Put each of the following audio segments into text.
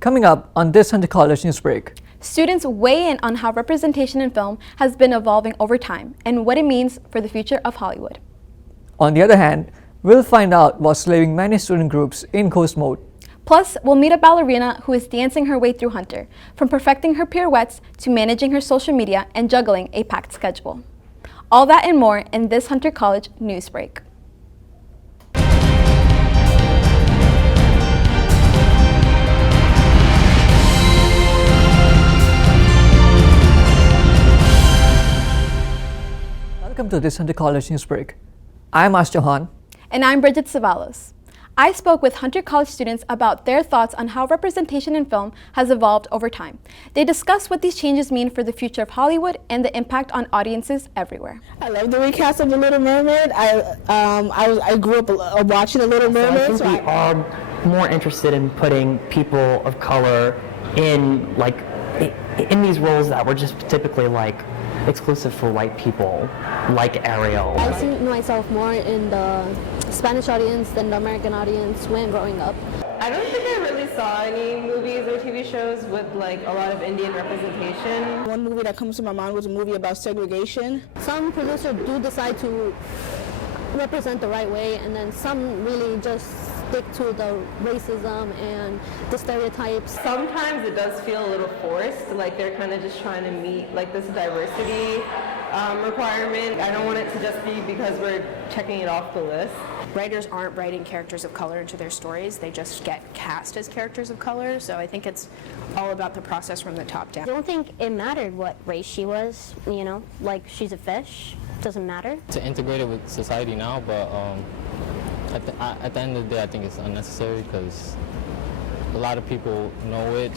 Coming up on this Hunter College News Break. Students weigh in on how representation in film has been evolving over time and what it means for the future of Hollywood. On the other hand, we'll find out what's slaving many student groups in ghost mode. Plus, we'll meet a ballerina who is dancing her way through Hunter, from perfecting her pirouettes to managing her social media and juggling a packed schedule. All that and more in this Hunter College News Break. Welcome to this Hunter College News Break. I'm Aarsh Chauhan. And I'm Bridgette Cevallos. I spoke with Hunter College students about their thoughts on how representation in film has evolved over time. They discussed what these changes mean for the future of Hollywood and the impact on audiences everywhere. I love the recast of The Little Mermaid. I grew up watching The Little Mermaid. So I think we are more interested in putting people of color in these roles that were just typically exclusive for white people, like Ariel. I see myself more in the Spanish audience than the American audience when growing up. I don't think I really saw any movies or TV shows with a lot of Indian representation. One movie that comes to my mind was a movie about segregation. Some producers do decide to represent the right way, and then some really just stick to the racism and the stereotypes. Sometimes it does feel a little forced, like they're kind of just trying to meet this diversity requirement. I don't want it to just be because we're checking it off the list. Writers aren't writing characters of color into their stories, they just get cast as characters of color, so I think it's all about the process from the top down. I don't think it mattered what race she was, like she's a fish, doesn't matter. To integrate it with society now, but at the end of the day I think it's unnecessary because a lot of people know it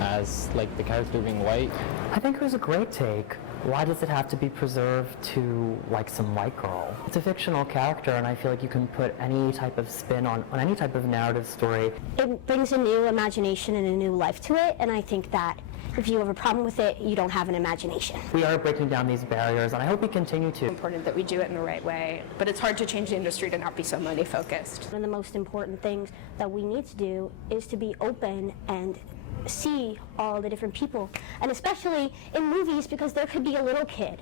as the character being white. I think it was a great take. Why does it have to be preserved to some white girl? It's a fictional character, and I feel like you can put any type of spin on any type of narrative story. It brings a new imagination and a new life to it, and I think that if you have a problem with it, you don't have an imagination. We are breaking down these barriers, and I hope we continue to. It's important that we do it in the right way, but it's hard to change the industry to not be so money focused. One of the most important things that we need to do is to be open and see all the different people, and especially in movies, because there could be a little kid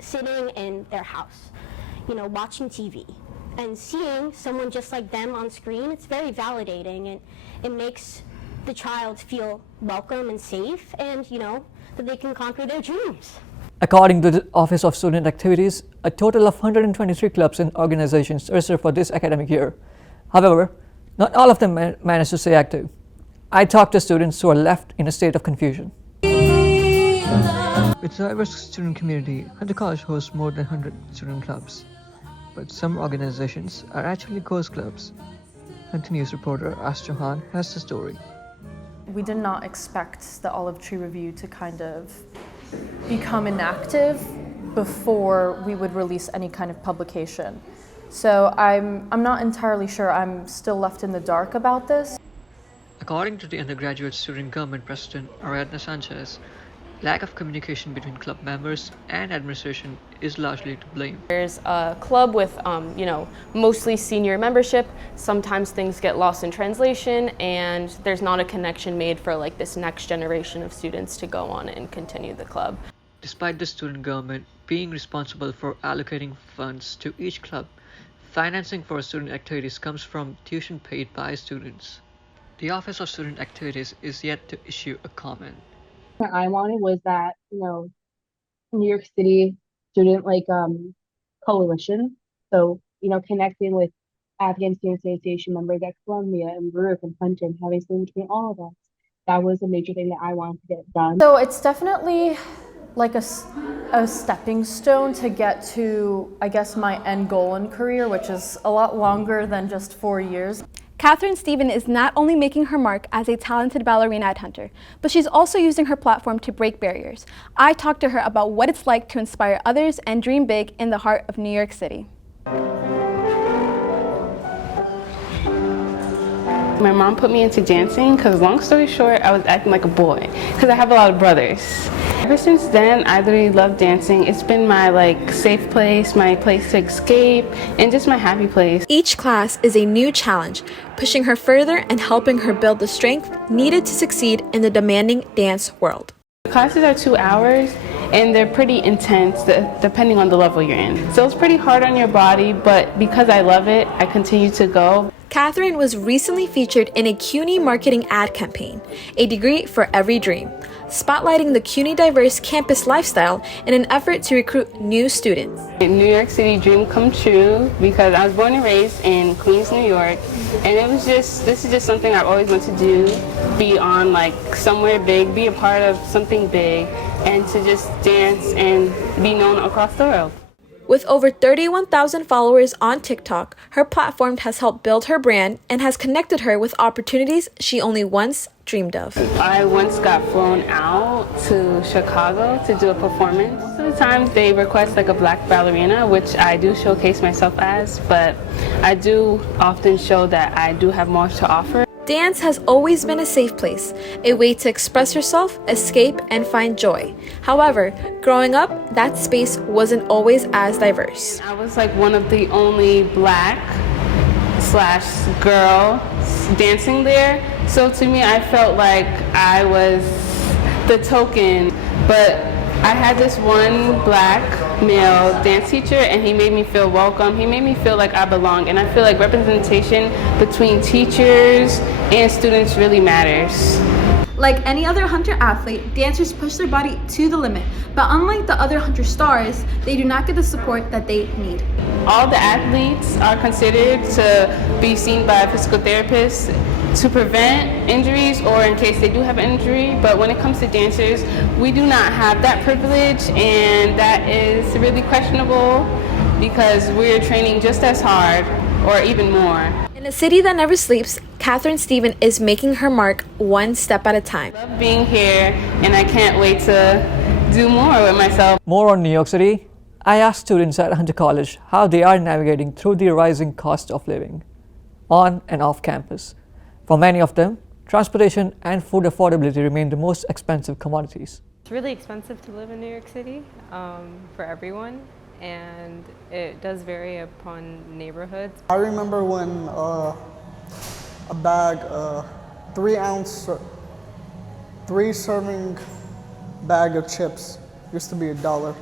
sitting in their house, watching TV and seeing someone just like them on screen. It's very validating, and it makes the child feel welcome and safe, and that they can conquer their dreams. According to the Office of Student Activities, a total of 123 clubs and organizations registered for this academic year. However, not all of them managed to stay active. I talked to students who are left in a state of confusion. With a diverse student community, Hunter College hosts more than 100 student clubs. But some organizations are actually ghost clubs. Hunter News reporter Aarsh Chauhan has the story. We did not expect the Olive Tree Review to kind of become inactive before we would release any kind of publication. So I'm not entirely sure. I'm still left in the dark about this. According to the undergraduate student government president, Ariadna Sanchez, lack of communication between club members and administration is largely to blame. There's a club with, mostly senior membership. Sometimes things get lost in translation, and there's not a connection made for this next generation of students to go on and continue the club. Despite the student government being responsible for allocating funds to each club, financing for student activities comes from tuition paid by students. The Office of Student Activities is yet to issue a comment. What I wanted was that, New York City student coalition. So, connecting with Afghan Student Association members at Columbia and Baruch and Hunter, and having something between all of us. That was a major thing that I wanted to get done. So it's definitely a stepping stone to get to, I guess, my end goal in career, which is a lot longer than just 4 years. Catherine Steven is not only making her mark as a talented ballerina at Hunter, but she's also using her platform to break barriers. I talked to her about what it's like to inspire others and dream big in the heart of New York City. My mom put me into dancing because, long story short, I was acting like a boy because I have a lot of brothers. Ever since then, I literally love dancing. It's been my safe place, my place to escape, and just my happy place. Each class is a new challenge, pushing her further and helping her build the strength needed to succeed in the demanding dance world. The classes are 2 hours and they're pretty intense depending on the level you're in. So it's pretty hard on your body, but because I love it, I continue to go. Catherine was recently featured in a CUNY marketing ad campaign, A Degree for Every Dream, spotlighting the CUNY diverse campus lifestyle in an effort to recruit new students. New York City dream come true because I was born and raised in Queens, New York, and this is just something I've always wanted to do, be on somewhere big, be a part of something big, and to just dance and be known across the world. With over 31,000 followers on TikTok, her platform has helped build her brand and has connected her with opportunities she only once dreamed of. I once got flown out to Chicago to do a performance. Most of the time they request a black ballerina, which I do showcase myself as, but I do often show that I do have more to offer. Dance has always been a safe place, a way to express yourself, escape, and find joy. However, growing up, that space wasn't always as diverse. I was one of the only black/girl dancing there, so to me I felt like I was the token, but I had this one black male dance teacher and he made me feel welcome. He made me feel like I belong, and I feel like representation between teachers and students really matters. Like any other Hunter athlete, dancers push their body to the limit, but unlike the other Hunter stars, they do not get the support that they need. All the athletes are considered to be seen by a physical therapist to prevent injuries or in case they do have an injury, but when it comes to dancers, we do not have that privilege, and that is really questionable because we're training just as hard or even more. In a city that never sleeps, Catherine Steven is making her mark one step at a time. I love being here, and I can't wait to do more with myself. More on New York City. I asked students at Hunter College how they are navigating through the rising cost of living on and off campus. For many of them, transportation and food affordability remain the most expensive commodities. It's really expensive to live in New York City for everyone, and it does vary upon neighborhoods. I remember when a bag, 3-serving bag of chips used to be $1.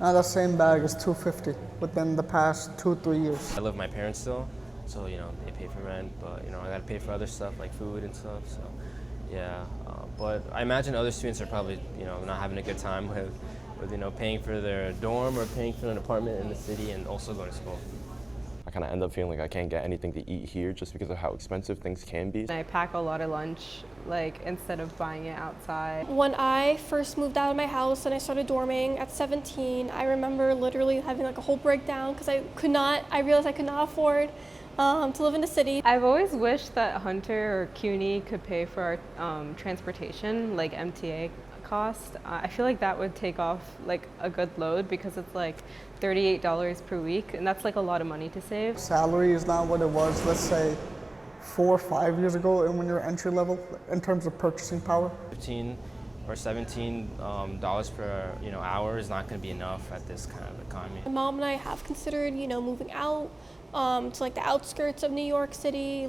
Now that same bag is $2.50 within the past 2-3 years. I live with my parents still, so they pay for rent, but I gotta pay for other stuff like food and stuff. So yeah, but I imagine other students are probably not having a good time with paying for their dorm or paying for an apartment in the city and also going to school. I kind of end up feeling like I can't get anything to eat here just because of how expensive things can be. I pack a lot of lunch, instead of buying it outside. When I first moved out of my house and I started dorming at 17, I remember literally having a whole breakdown because I realized I could not afford to live in the city. I've always wished that Hunter or CUNY could pay for our transportation, like MTA cost. I feel like that would take off a good load because it's $38 per week, and that's a lot of money to save. Salary is not what it was, let's say, 4 or 5 years ago, and when you're entry level in terms of purchasing power. $15 or $17 per hour is not going to be enough at this kind of economy. My mom and I have considered, moving out to the outskirts of New York City,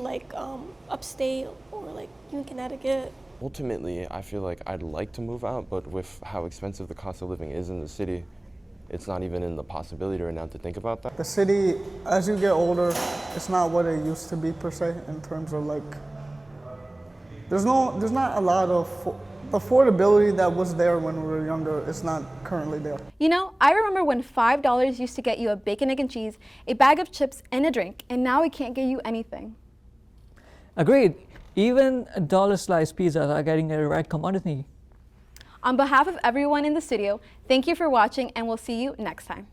upstate or even Connecticut. Ultimately, I feel like I'd like to move out, but with how expensive the cost of living is in the city, it's not even in the possibility right now to think about that. The city, as you get older, it's not what it used to be per se in terms of there's not a lot of affordability that was there when we were younger. It's not currently there. I remember when $5 used to get you a bacon, egg, and cheese, a bag of chips, and a drink, and now it can't get you anything. Agreed. Even $1 pizzas are getting a rare commodity. On behalf of everyone in the studio, thank you for watching, and we'll see you next time.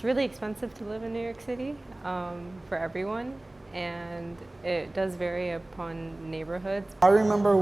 It's really expensive to live in New York City for everyone, and it does vary upon neighborhoods. I remember